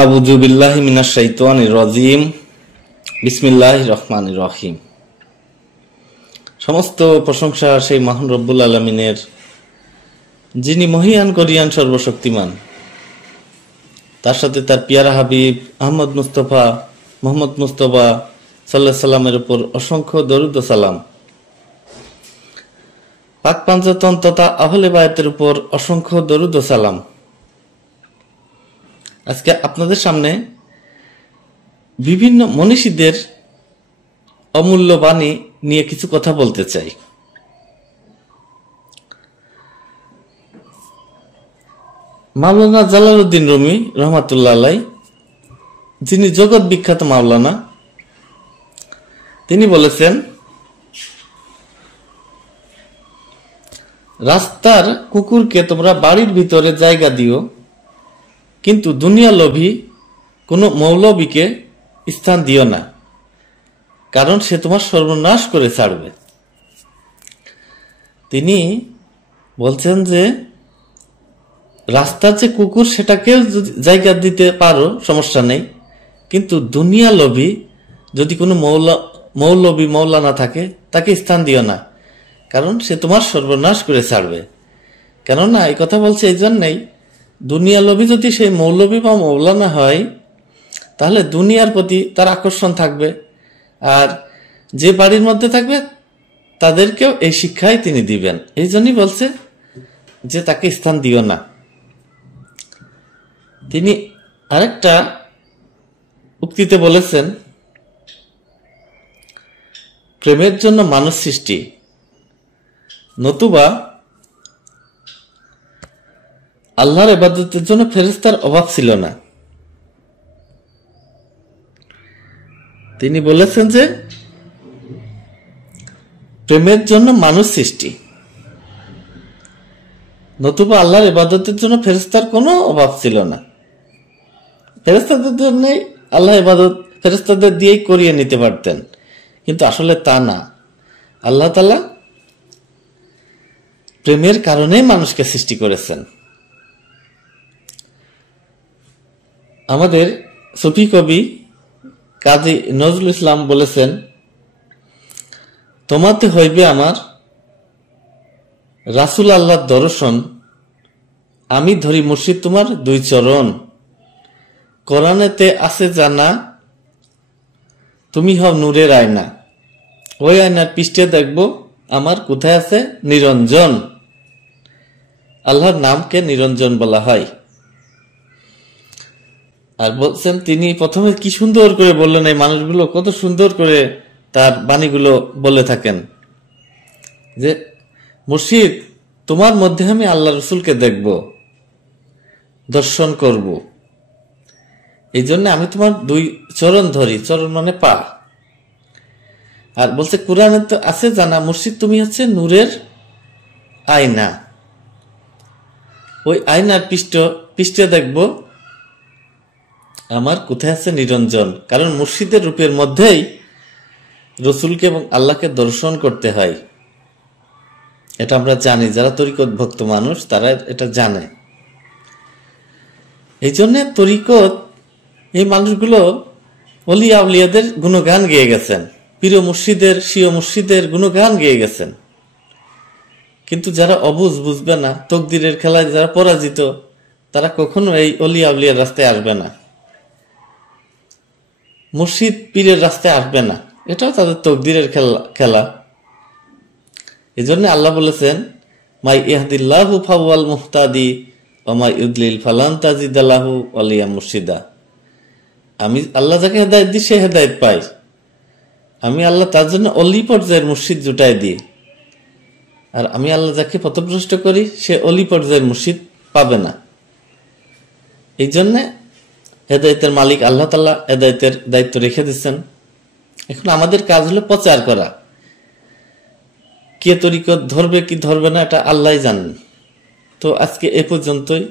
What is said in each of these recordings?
আউযু বিল্লাহি মিনাশ শাইতানির রাজিম। বিসমিল্লাহির রহমানির রহিম। সমস্ত প্রশংসা সেই মহান রব্বুল আলামিনের, যিনি মহিয়ান করিয়ান সর্বশক্তিমান। তার সাথে তার পিয়ারা হাবিব মোহাম্মদ মুস্তফা সাল্লাল্লাহু সাল্লামের উপর অসংখ্য দরুদ ও সালাম। পাক পাঞ্জাতন তথা আহলে বায়াতের উপর অসংখ্য দরুদ ও সালাম। আজকে আপনাদের সামনে বিভিন্ন মনীষীদের অমূল্য বাণী নিয়ে কিছু কথা বলতে চাই। মাওলানা জালালউদ্দিন রুমি রহমাতুল্লাহ আলাইহি, যিনি জগৎ বিখ্যাত মাওলানা, তিনি বলেছেন, রাস্তার কুকুরকে তোমরা বাড়ির ভিতরে জায়গা দিও, কিন্তু দুনিয়া লোভী কোনো মৌলবীকে স্থান দিও না, কারণ সে তোমার সর্বনাশ করে ছাড়বে। তিনি বলছেন যে রাস্তার যে কুকুর সেটাকেও জায়গা দিতে পারো, সমস্যা নেই, কিন্তু দুনিয়া লোভী যদি কোনো মৌলবী মৌলানা থাকে তাকে স্থান দিও না, কারণ সে তোমার সর্বনাশ করে ছাড়বে। কেননা এই কথা বলছে এই জন্যই, দুনিয়া লোভী যদি সেই মৌলবী বা মৌলানা হয় তাহলে দুনিয়ার প্রতি তার আকর্ষণ থাকবে, আর যে বাড়ির মধ্যে থাকবে তাদেরকেও এই শিক্ষাই তিনি দিবেন। এই জন্যই বলছে যে তাকে স্থান দিও না। তিনি আরেকটা উক্তিতে বলেছেন, প্রেমের জন্য মানুষ সৃষ্টি, নতুবা আল্লাহর ইবাদতের জন্য ফেরেশতার অভাব ছিল না। তিনি বলেছেন যে প্রেমের জন্য মানুষ সৃষ্টি, নতুবা আল্লাহর ইবাদতের জন্য ফেরেশতার কোনো অভাব ছিল না। ফেরেশতাদের জন্য আল্লাহ ইবাদত ফেরেশতাদের দিয়েই করিয়ে নিতে পারতেন, কিন্তু আসলে তা না। আল্লাহ তাআলা প্রেমের কারণেই মানুষকে সৃষ্টি করেছেন। আমাদের সুফি কবি কাজী নজরুল ইসলাম বলেছেন, তোমাতে হইবে আমার রাসূল আল্লাহর দর্শন, আমি ধরি মুর্শিদ তোমার দুই চরণ। কোরআনেতে আছে জানা, তুমি হও নূরের আয়না, ওই আয়নার পৃষ্ঠে দেখব আমার কোথায় আছে নিরঞ্জন। আল্লাহর নামকে নিরঞ্জন বলা হয়। আর বলছেন, তিনি প্রথমে কি সুন্দর করে বললেন, এই মানুষগুলো কত সুন্দর করে তার বাণীগুলো বলে থাকেন যে, মুর্শিদ তোমার মধ্যে আমি আল্লাহ রসুলকে দেখব, দর্শন করব, এই জন্য আমি তোমার দুই চরণ ধরি, চরণ মানে পা। আর বলছে কোরআনে তো আছে জানা, মুর্শিদ তুমি হচ্ছে নূরের আয়না, ওই আয়নার পৃষ্ঠে দেখব আমার কোথায় আছে নিরঞ্জন। কারণ মুর্শিদের রূপের মধ্যেই রসুলকে এবং আল্লাহকে দর্শন করতে হয়। এটা আমরা জানি, যারা তরিকত ভক্ত মানুষ তারা এটা জানে। এই জন্য তরিকত এই মানুষগুলো ওলিয়া উলিয়াদের গুণগান গেয়ে গেছেন, পীর মুর্শিদের স্বীয় মুর্শিদের গুণগান গেয়ে গেছেন। কিন্তু যারা অবুঝ, বুঝবে না, তকদিরের খেলায় যারা পরাজিত, তারা কখনো এই ওলিয়া উলিয়ার রাস্তায় আসবে না, মুর্শিদ পীরের রাস্তায় আসবে না। এটাও তাদের তকদিরের খেলা। এই জন্য আল্লাহ বলেছেন, মাই ইহদিল্লাহু ফাওয়াল মুহতাদি ওয়া মাই ইউদলিল ফালান তাজিদ লাহু ওয়ালিয়া মুর্শিদা। আমি আল্লাহ যাকে হেদায়েত দিই সে হেদায়েত পায়। আমি আল্লাহ তার জন্য অলি পর্যায়ের মুর্শিদ জুটাই দিই, আর আমি আল্লাহ যাকে পথভ্রষ্ট করি সে অলি পর্যায়ের মুর্শিদ পাবে না। এই জন্যে হেদায়েতের মালিক আল্লাহ তাআলা হেদায়েতের দায়িত্ব রেখে দিচ্ছেন। এখন আমাদের কাজ হলো প্রচার করা। কে তরিকত ধরবে কি ধরবে না এটা আল্লাহই জানেন। তো আজকে এ পর্যন্তই।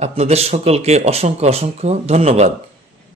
আপনাদের সকলকে অসংখ্য অসংখ্য ধন্যবাদ।